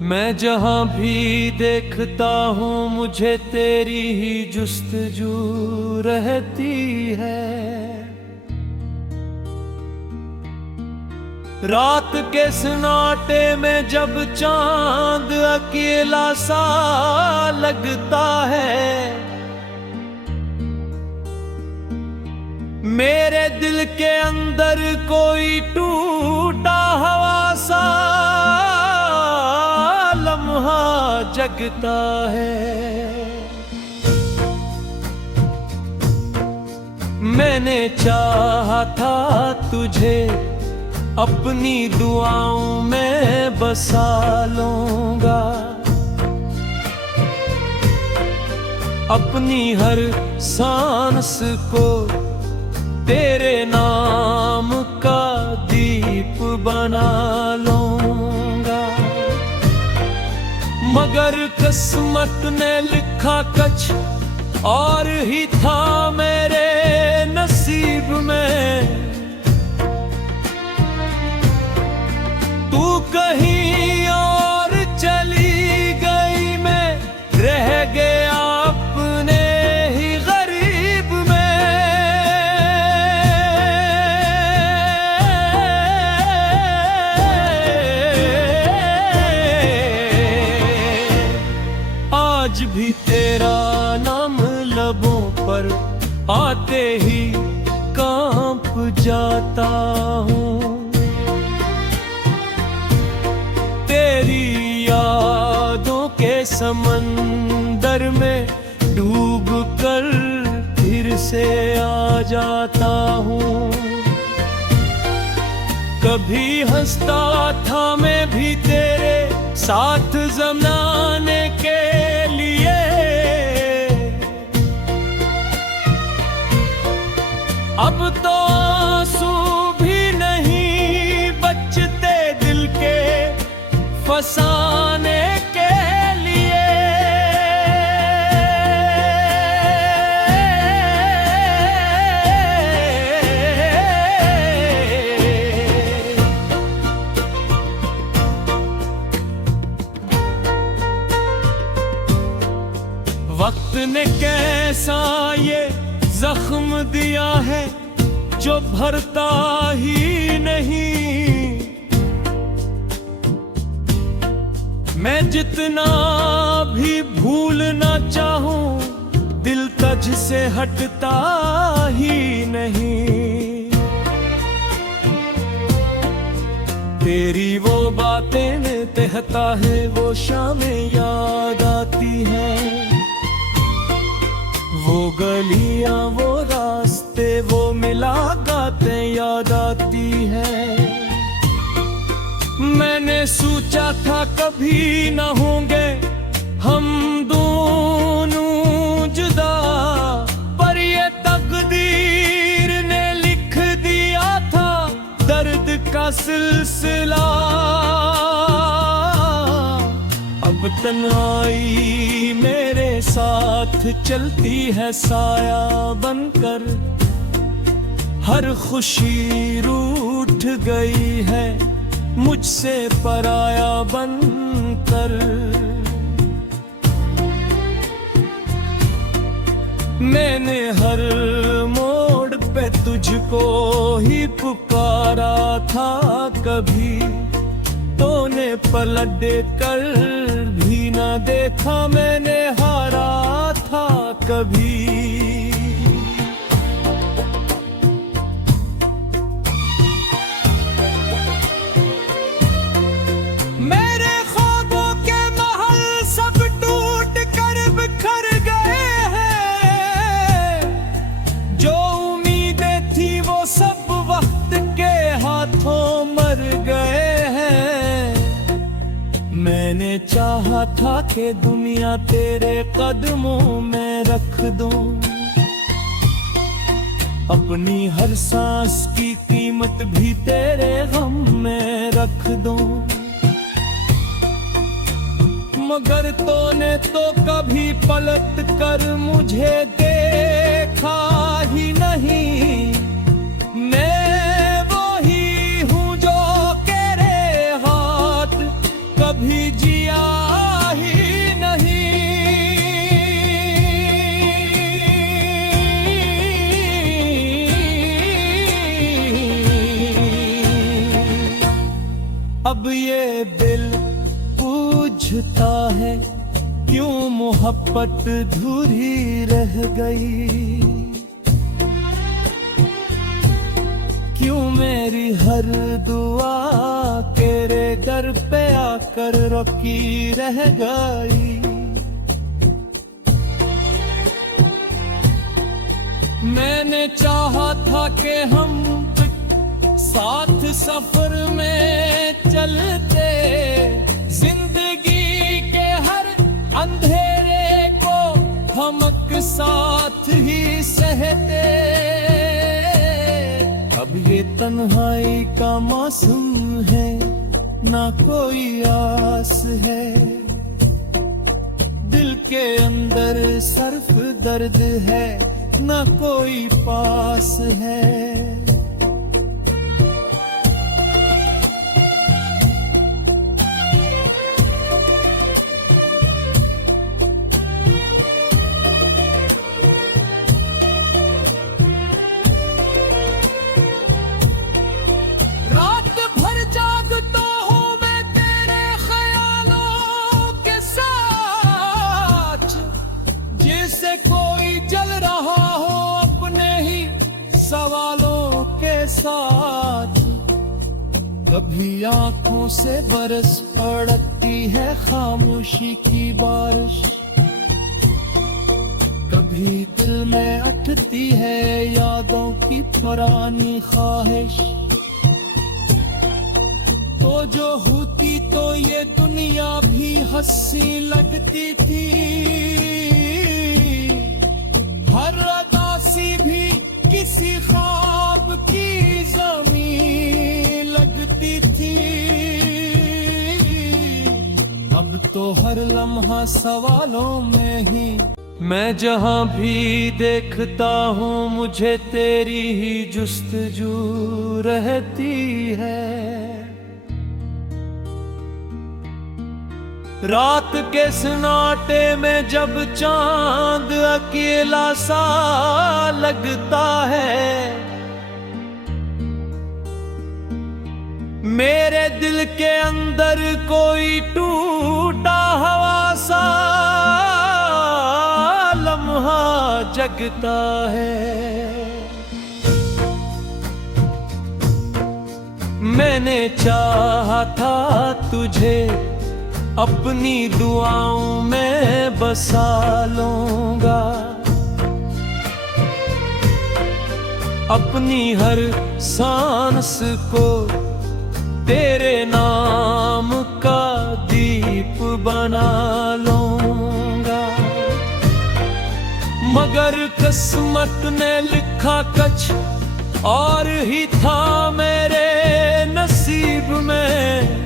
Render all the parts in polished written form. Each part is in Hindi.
मैं जहां भी देखता हूँ मुझे तेरी ही जुस्तजू रहती है। रात के सन्नाटे में जब चांद अकेला सा लगता है, मेरे दिल के अंदर कोई टूटा हुआ सा लम्हा जगता है। मैंने चाहा था तुझे अपनी दुआओं में बसा लूंगा, अपनी हर सांस को तेरे नाम का दीप बना लूंगा। मगर किस्मत ने लिखा कुछ और ही था मेरे नसीब में। तू कहीं और चली गई, मैं रह गया अपने ही गरीब में। आज भी तेरा नाम लबों पर आते ही कांप जाता हूँ। समंदर में डूब कर फिर से आ जाता हूँ। कभी हंसता था मैं भी तेरे साथ ज़माने के लिए। अब तो आंसू भी नहीं बचते दिल के फसाने के। वक्त ने कैसा ये जख्म दिया है जो भरता ही नहीं। मैं जितना भी भूलना चाहूं दिल तुझ से हटता ही नहीं। तेरी वो बातें कहता है वो शामें याद आती है। वो गलियां वो रास्ते वो मुलाकातें याद आती है। मैंने सोचा था कभी न होंगे हम दोनों जुदा, पर ये तकदीर ने लिख दिया था दर्द का सिलसिला। अब तन्हाई मेरे साथ चलती है साया बनकर, हर खुशी रूठ गई है मुझसे पराया बनकर। मैंने हर मोड़ पे तुझको ही पुकारा था, कभी तूने पलट कर भी न देखा। मैंने हारा था कभी। मेरे ख्वाबों के महल सब टूट कर बिखर गए हैं। जो उम्मीदें थी वो सब वक्त के हाथों मर गए हैं। मैंने चाहा था कि दुनिया तेरे कदमों में रख दूं, अपनी हर सांस की कीमत भी तेरे गम में रख दूं। मगर तूने तो कभी पलट कर मुझे देखा ही नहीं। मैं वही हूँ जो तेरे हाथ कभी जिया अब ये दिल पूछता है क्यों मोहब्बत अधूरी रह गई, क्यों मेरी हर दुआ तेरे दर पे आकर रुकी रह गई। मैंने चाहा था कि हम साथ सफर में चलते, जिंदगी के हर अंधेरे को हम साथ ही सहते। अब ये तन्हाई का मौसम है, ना कोई आस है, दिल के अंदर सिर्फ दर्द है, ना कोई पास है। रात भर जागता हूँ मैं तेरे ख्यालों के साथ, जैसे कोई जल रहा हो अपने ही सवालों के साथ। कभी आंखों से बरस पड़ती है खामोशी की बारिश, कभी दिल में अटती है यादों की पुरानी ख्वाहिश। तो जो होती तो ये दुनिया भी हंसी लगती थी, हर अदासी भी किसी ख्वाब की ज़मीन लगती थी। अब तो हर लम्हा सवालों में ही, मैं जहां भी देखता हूँ मुझे तेरी ही जुस्तजू रहती है। रात के सन्नाटे में जब चांद अकेला सा लगता है, मेरे दिल के अंदर कोई टूटा हवा सा लम्हा जगता है। मैंने चाहा था तुझे अपनी दुआओं में बसा लूंगा, अपनी हर सांस को तेरे नाम का दीप बना लूंगा। मगर किस्मत ने लिखा कुछ और ही था मेरे नसीब में।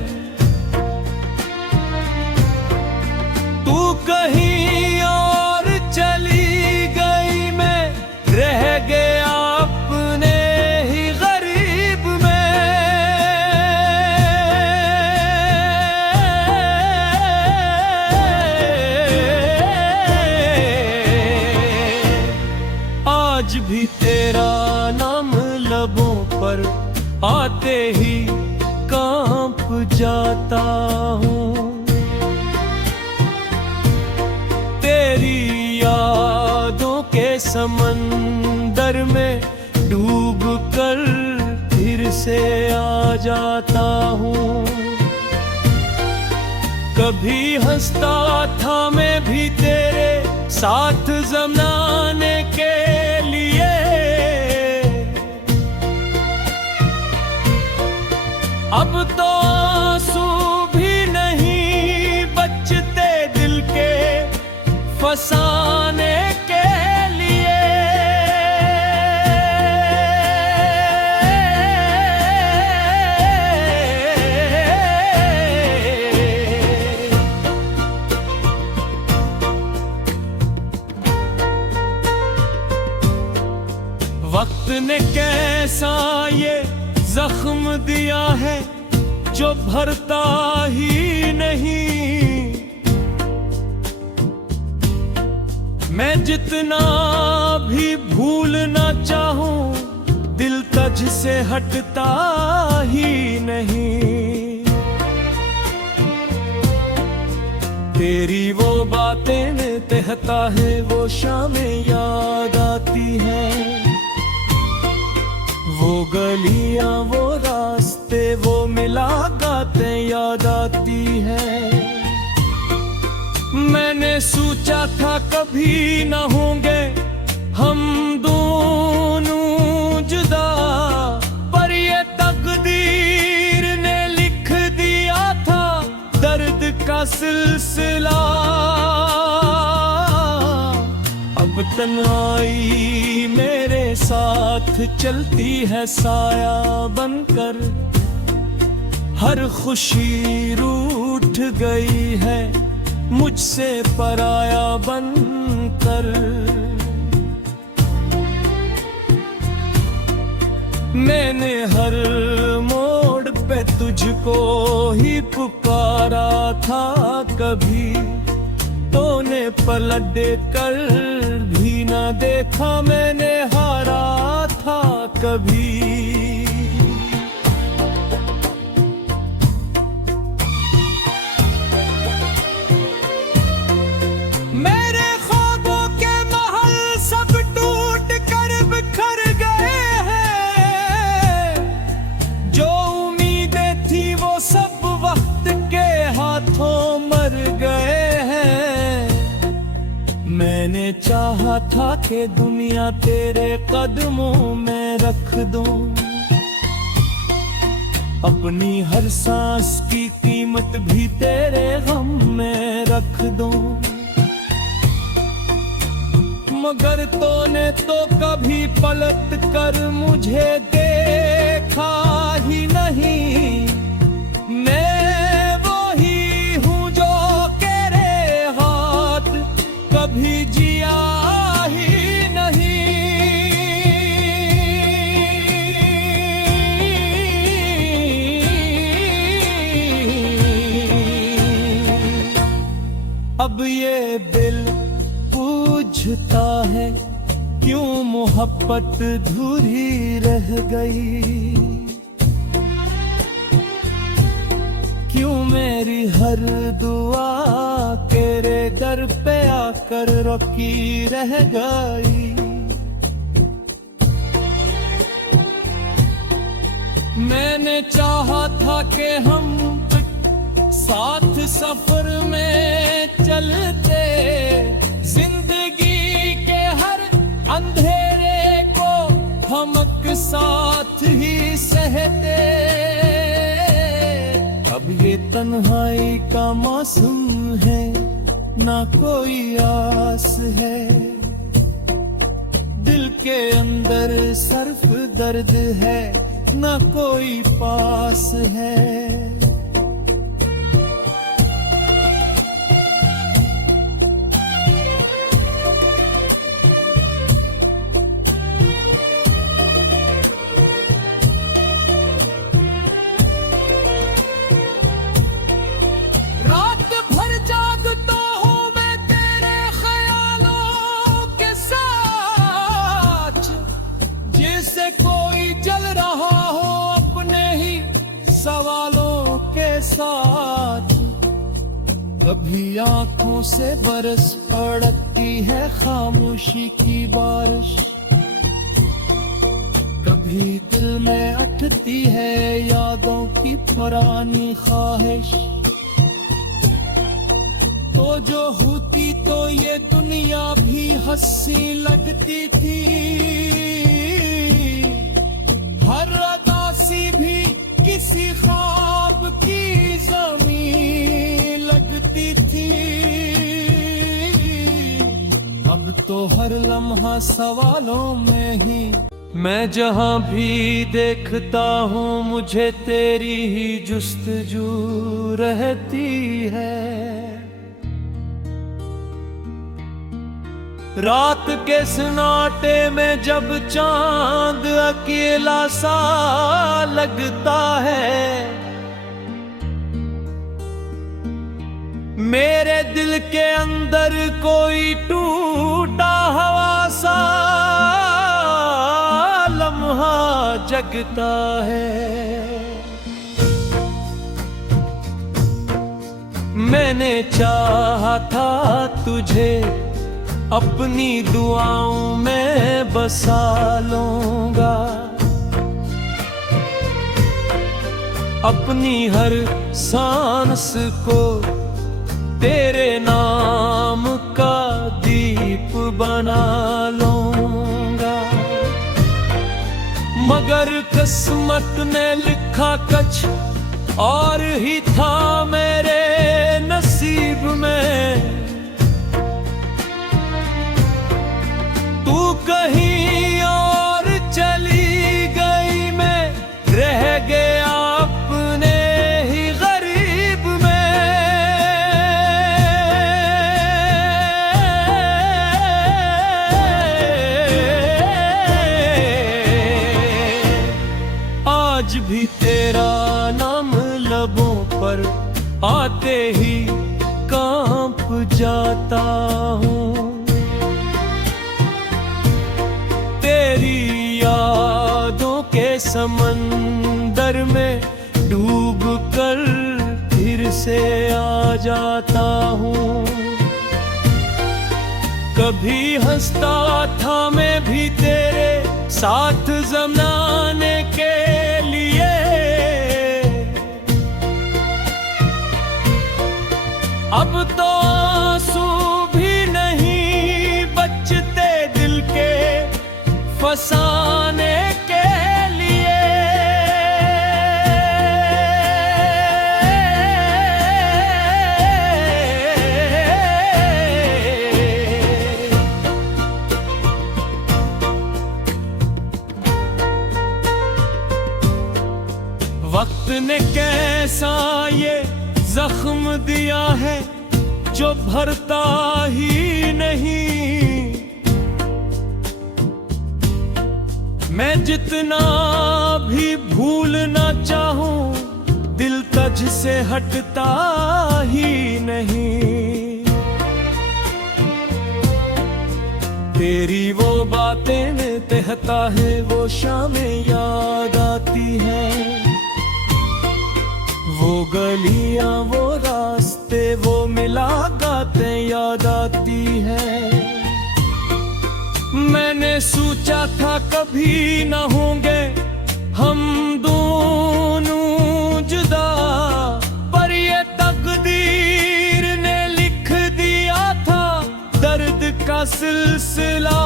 तू कहीं और चली गई, मैं रह गया अपने ही गरीब में। आज भी तेरा नाम लबों पर आते ही कांप जाता हूँ। समंदर में डूब कर फिर से आ जाता हूँ। कभी हंसता था मैं भी तेरे साथ ज़माने के लिए, अब तो आंसू भी नहीं बचते दिल के फसाने के। वक्त ने कैसा ये जख्म दिया है जो भरता ही नहीं। मैं जितना भी भूलना चाहूं दिल तुझ से हटता ही नहीं। तेरी वो बातें कहता है वो शामें याद आती है, वो गलियां वो रास्ते वो मुलाकातें याद आती है। मैंने सोचा था कभी न होंगे हम दोनों जुदा, पर ये तकदीर ने लिख दिया था दर्द का सिलसिला। अब तन्हाई मेरे साथ चलती है साया बनकर, हर खुशी रूठ गई है मुझसे पराया बनकर। मैंने हर मोड़ पे तुझको ही पुकारा था, कभी तूने पलट कर भी न देखा, मैंने हारा था कभी। मेरे ख्वाबों के महल सब टूट कर बिखर गए हैं, जो उम्मीदें थी वो सब वक्त के हाथों मर गए हैं। मैंने चाहा था कि दुनिया तेरे कदमों में रख दूं, अपनी हर सांस की कीमत भी तेरे गम में रख दूं, मगर तूने तो कभी पलट कर मुझे देखा ही नहीं। मैं वही हूँ जो तेरे हाथ कभी जिया ही नहीं। अब ये दिल पूछता है क्यों मोहब्बत अधूरी रह गई, क्यों मेरी हर दुआ तेरे दर पे आकर रुकी रह गई। मैंने चाहा था कि हम साथ सफर में चलते, जिंदगी के हर अंधेरे को हम साथ ही सहते। अब ये तन्हाई का मौसम है, ना कोई आस है, दिल के अंदर सिर्फ दर्द है, ना कोई पास है। सवालों के साथ कभी आंखों से बरस पड़ती है खामोशी की बारिश, कभी दिल में उठती है यादों की पुरानी ख्वाहिश। तो जो होती तो ये दुनिया भी हंसी लगती थी, हर अदासी भी किसी ख्वाब की ज़मीन लगती थी। अब तो हर लम्हा सवालों में ही, मैं जहां भी देखता हूँ मुझे तेरी ही जुस्तजू रहती है। रात के सन्नाटे में जब चांद अकेला सा लगता है, मेरे दिल के अंदर कोई टूटा हुआ सा लम्हा जगता है। मैंने चाहा था तुझे अपनी दुआओं में बसा लूंगा, अपनी हर सांस को तेरे नाम का दीप बना लूंगा। मगर किस्मत ने लिखा कुछ और ही था मेरे नसीब में। तू कहीं और चली गई, मैं रह गया अपने ही गरीब में। आज भी तेरा नाम लबों पर आते ही कांप जाता हूँ। तेरी यादों के समंदर में डूब कर फिर से आ जाता हूँ। कभी हंसता था मैं भी तेरे साथ ज़माने के लिए। अब तो आंसू भी नहीं बचते दिल के फसाने के लिए। वक्त ने कैसा ये जख्म दिया है जो भरता ही नहीं। मैं जितना भी भूलना चाहूं दिल तुझ से हटता ही नहीं। तेरी वो बातें में कहता है वो शामें याद आती है। वो गलियां वो रास्ते वो मुलाकातें याद आती है। मैंने सोचा था कभी न होंगे हम दोनों जुदा, पर ये तकदीर ने लिख दिया था दर्द का सिलसिला।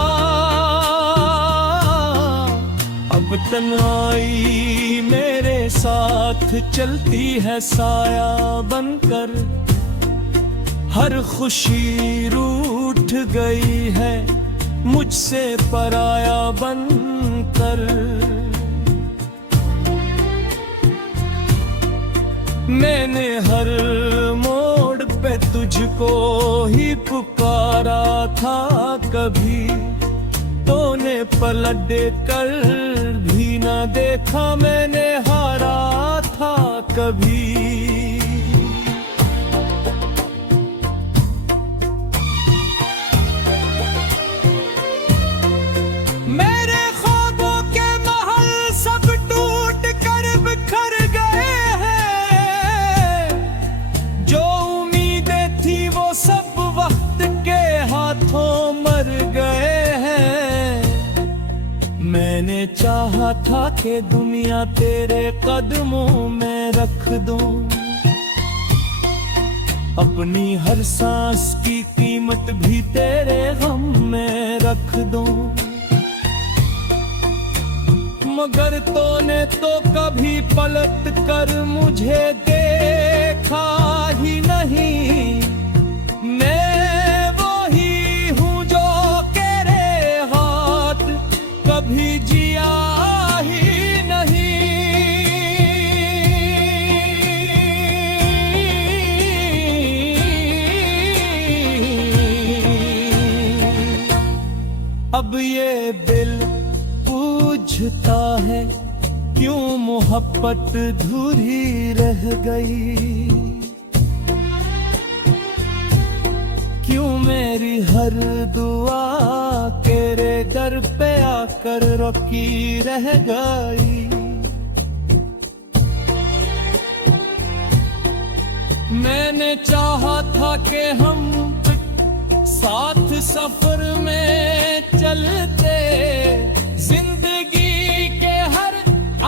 अब तन्हाई मेरे साथ चलती है साया बनकर, हर खुशी रूठ गई है मुझसे पराया बनकर। मैंने हर मोड़ पे तुझको ही पुकारा था, कभी तूने पलट कर भी न देखा। मैंने हारा था कभी। मेरे ख्वाबों के महल सब टूट कर बिखर गए हैं। जो उम्मीदें थी वो सब वक्त के हाथों मर गए हैं। मैंने चाहा था कि दुनिया तेरे कदमों में रख दूं, अपनी हर सांस की कीमत भी तेरे गम में रख दूं। मगर तूने तो कभी पलट कर मुझे देखा ही नहीं। मैं वही हूँ जो तेरे हाथ कभी जिया ही नहीं। अब ये दिल पूछता है क्यों मोहब्बत अधूरी रह गई। क्यों मेरी हर दुआ तेरे दर पे आकर रुकी रह गई। मैंने चाहा था कि हम साथ सफर में चलते, जिंदगी के हर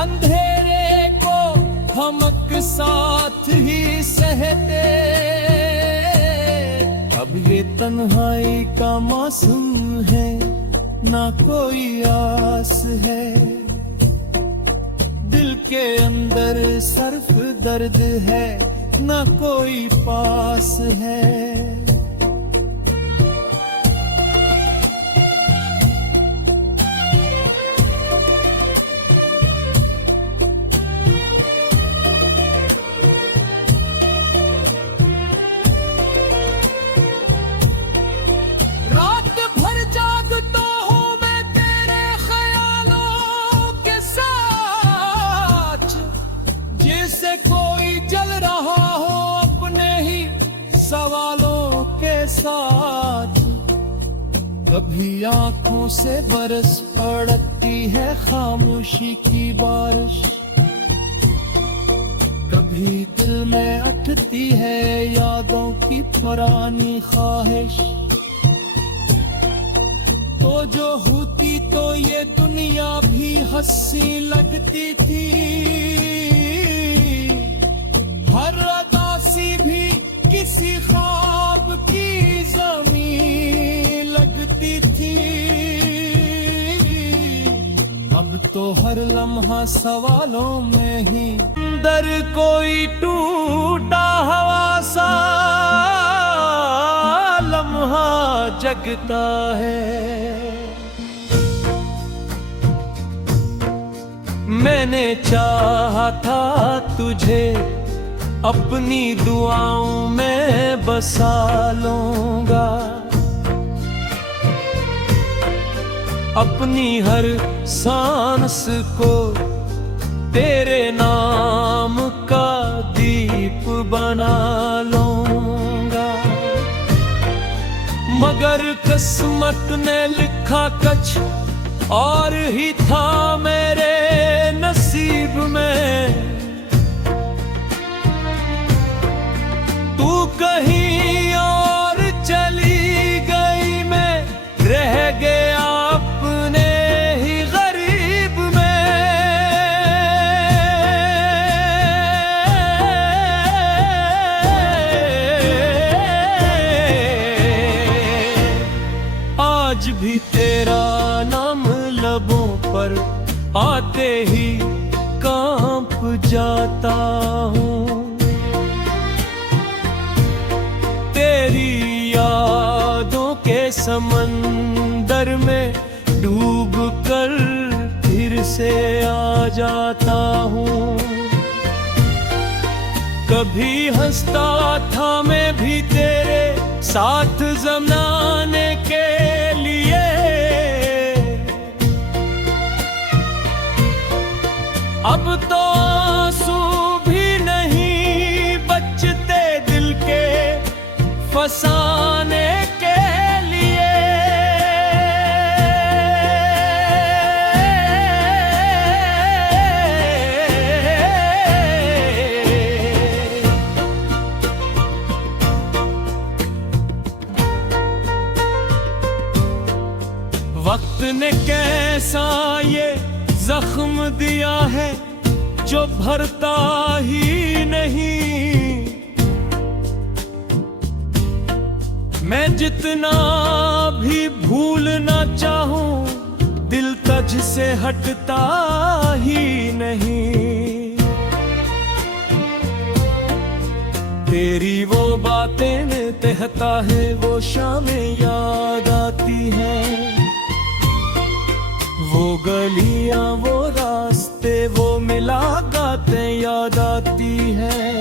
अंधेरे को हम साथ ही सहते। अब ये तन्हाई का मौसम है, ना कोई आस है, दिल के अंदर सिर्फ दर्द है, ना कोई पास है। रात भर जागता हूँ मैं तेरे ख्यालों के साथ, जैसे कोई जल रहा हो अपने ही सवालों के साथ। कभी आंखों से बरस पड़ती है खामोशी की बारिश, कभी दिल में उठती है यादों की पुरानी ख्वाहिश। तो जो होती तो ये दुनिया भी हंसी लगती थी, हर अदासी भी किसी ख्वाब की ज़मीन लगती थी। अब तो हर लम्हा सवालों में ही दर कोई टूटा हवा सा लम्हा जगता है। मैंने चाहा था तुझे अपनी दुआओं में बसा लूंगा, अपनी हर सांस को तेरे नाम का दीप बना लूंगा। मगर किस्मत ने लिखा कुछ और ही था मेरे नसीब में। तू कहीं और चली गई, मैं रह गया अपने ही गरीब में। आज भी तेरा नाम लबों पर आते ही कांप जाता हूँ, तेरी यादों के समंदर में डूब कर फिर से आ जाता हूँ। कभी हंसता था मैं भी तेरे साथ ज़माने के लिए, अब तो आंसू भी नहीं बचते दिल के फसाने के लिए। वक्त ने कैसा ये जख्म दिया है जो भरता ही नहीं। मैं जितना भी भूलना चाहूं दिल तुझ से हटता ही नहीं। तेरी वो बातें कहता है वो शामें याद आती हैं, वो गलियां वो रास्ते वो मुलाकातें याद आती हैं।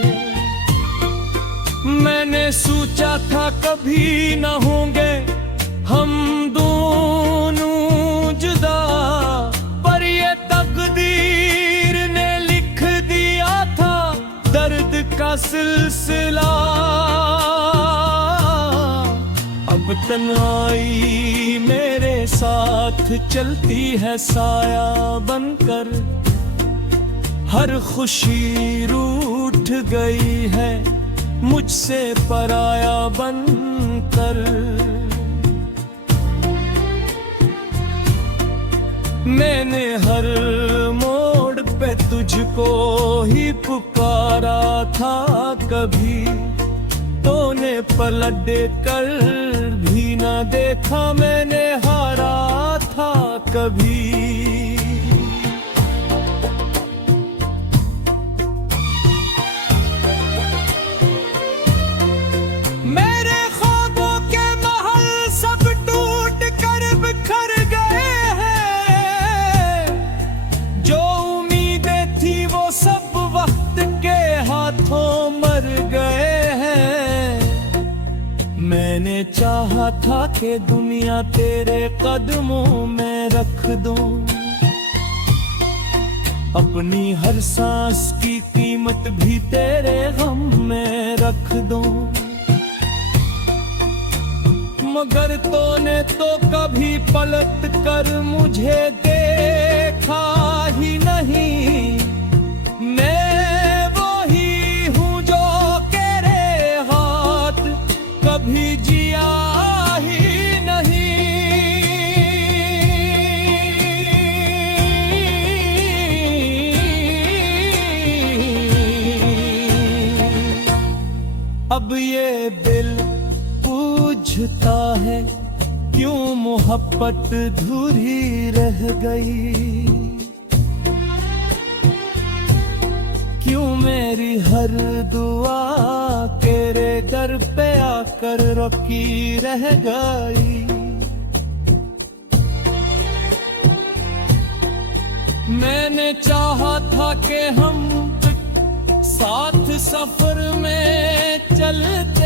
मैंने सोचा था कभी न होंगे हम दोनों जुदा, पर ये तकदीर ने लिख दिया था दर्द का सिलसिला। अब तन्हाई मेरे साथ चलती है साया बनकर, हर खुशी रूठ गई है मुझसे पराया बनकर। मैंने हर मोड़ पे तुझको ही पुकारा था, कभी तूने पलट कर भी न देखा, मैंने हारा था कभी। मेरे ख्वाबों के महल सब टूट कर बिखर गए हैं, जो उम्मीदें थी वो सब वक्त के हाथों मर गए हैं। मैंने चाहा था कि दुनिया तेरे कदमों में रख दूं, अपनी हर सांस की कीमत भी तेरे गम में रख दूं। मगर तूने तो कभी पलट कर मुझे देखा ही नहीं। मैं वही हूँ जो तेरे हाथ कभी जिया ही नहीं। अब ये दिल पूछता है क्यों मोहब्बत अधूरी रह गई, क्यों मेरी हर दुआ तेरे दर पे आकर रुकी रह गई। मैंने चाहा था कि हम साथ सफर में चलते